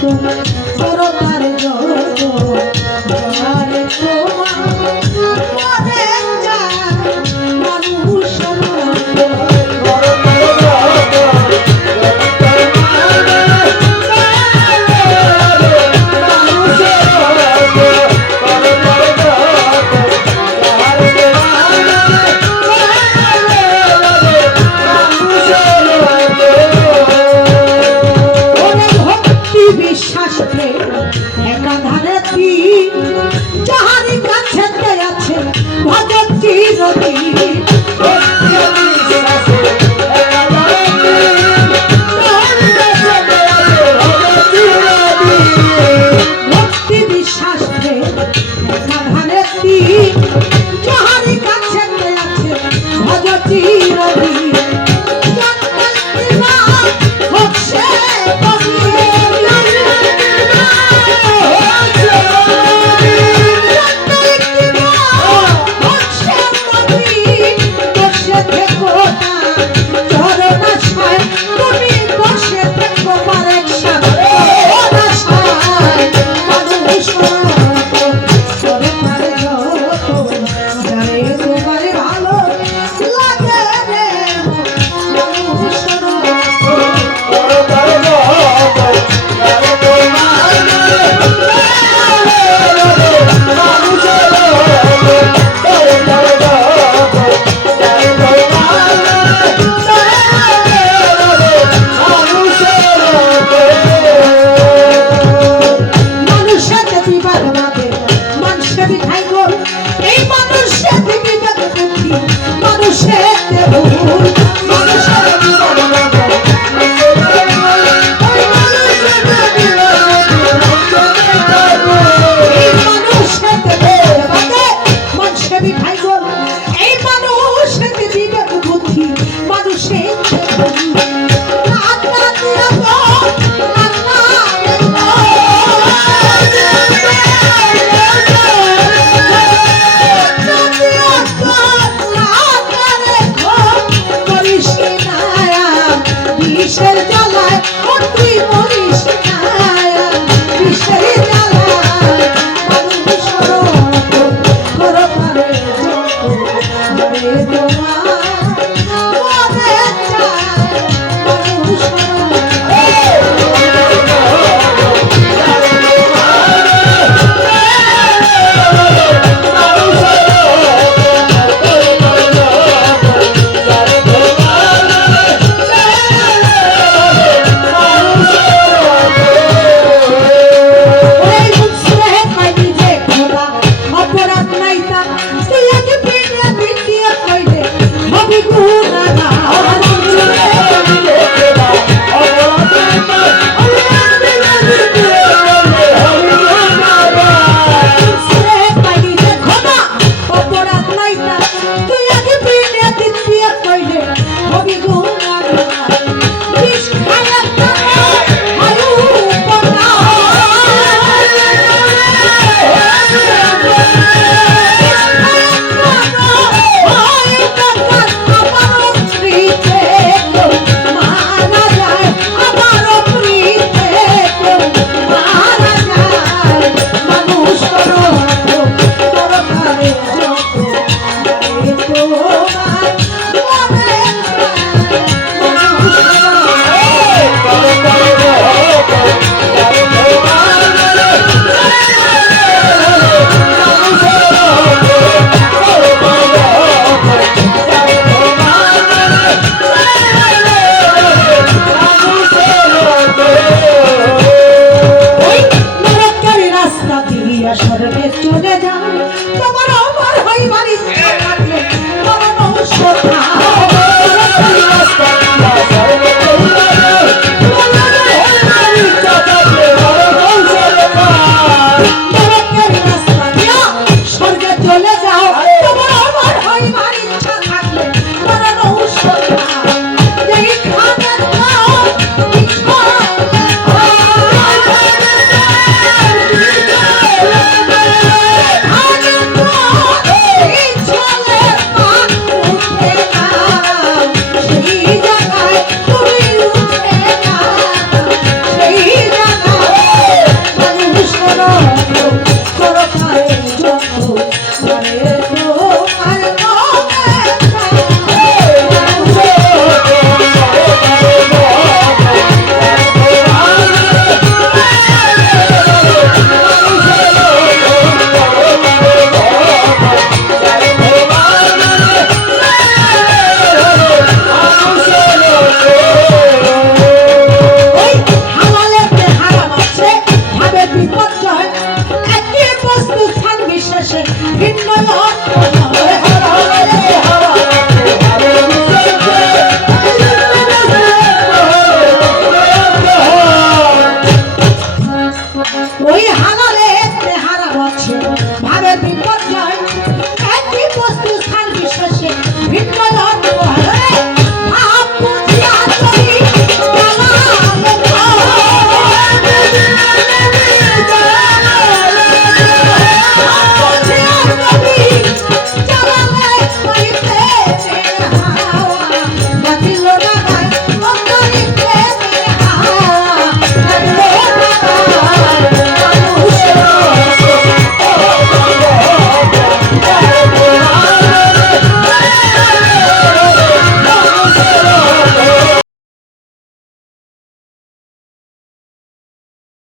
Thank you. তোমার Hare